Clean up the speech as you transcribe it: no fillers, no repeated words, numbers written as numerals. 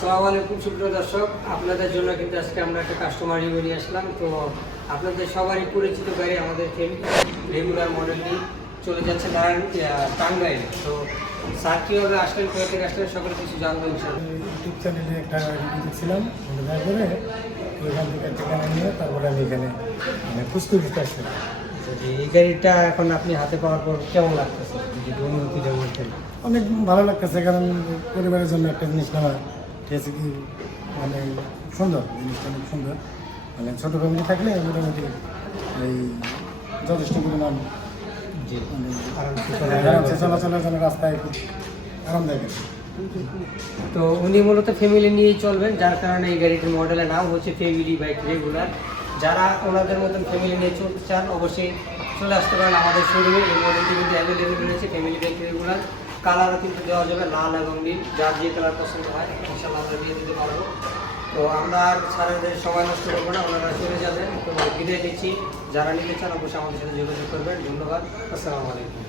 আসসালামু আলাইকুম সুপ্রিয় দর্শক, আপনাদের জন্য কিন্তু আজকে আমরা একটা কাস্টমার রিভিউ নিয়ে আসলাম। তো আপনাদের সবারই পরিচিত গাড়ি আমাদের রেগুলার মডেলটি চলে যাচ্ছে টাঙ্গাইল। তো স্যার কীভাবে আসলেন, কোথা থেকে আসলেন, সকলে কিছু জানবো ইনশাআল্লাহ। ইউটিউব চ্যানেলে একটা ভিডিও দেখছিলাম, তারপরে ওইখান থেকে ঠিকানা নিয়ে তারপরে আমি এখানে খুঁজতে দিতে আসছিলাম। এই গাড়িটা এখন আপনি হাতে পাওয়ার পর কেমন লাগতেছে, যদি অনুভূতিটা বলতেন? অনেক ভালো লাগতেছে, কারণ পরিবারের জন্য একটা জিনিস নেওয়া ঠিক আছে কি, মানে সুন্দর জিনিসটা, অনেক সুন্দর। মানে ছোটো ফ্যামিলি থাকলে মোটামুটি এই যথেষ্ট পরিমাণ জি, মানে আরামসে চলাচলের জন্য রাস্তায় খুব আরামদায়ক। তো উনি মূলত ফ্যামিলি নিয়েই চলবেন, যার কারণে এই গাড়িটির মডেলের নাম হচ্ছে ফ্যামিলি বাইক রেগুলার। যারা ওনাদের মতন ফ্যামিলি নিয়ে চলতে চান অবশ্যই চলে আসতে পারেন আমাদের শোরুমে। এই মডেলটি কিন্তু অ্যাভেলেবেল রয়েছে ফ্যামিলি বাইক রেগুলার। কালারও কিন্তু দেওয়া যাবে লাল এবং নীল, যার যে কালার পছন্দ হয় ইনশাআল্লাহ আমরা দিয়ে দিতে পারবো। তো আমরা আর সারাদের সময় নষ্ট করবো না, ওনারা চলে যাবেন। তো বিদায় দিচ্ছি, যারা নিতে চান অবশ্যই আমাদের সাথে যোগাযোগ করবেন। ধন্যবাদ, আসসালামু আলাইকুম।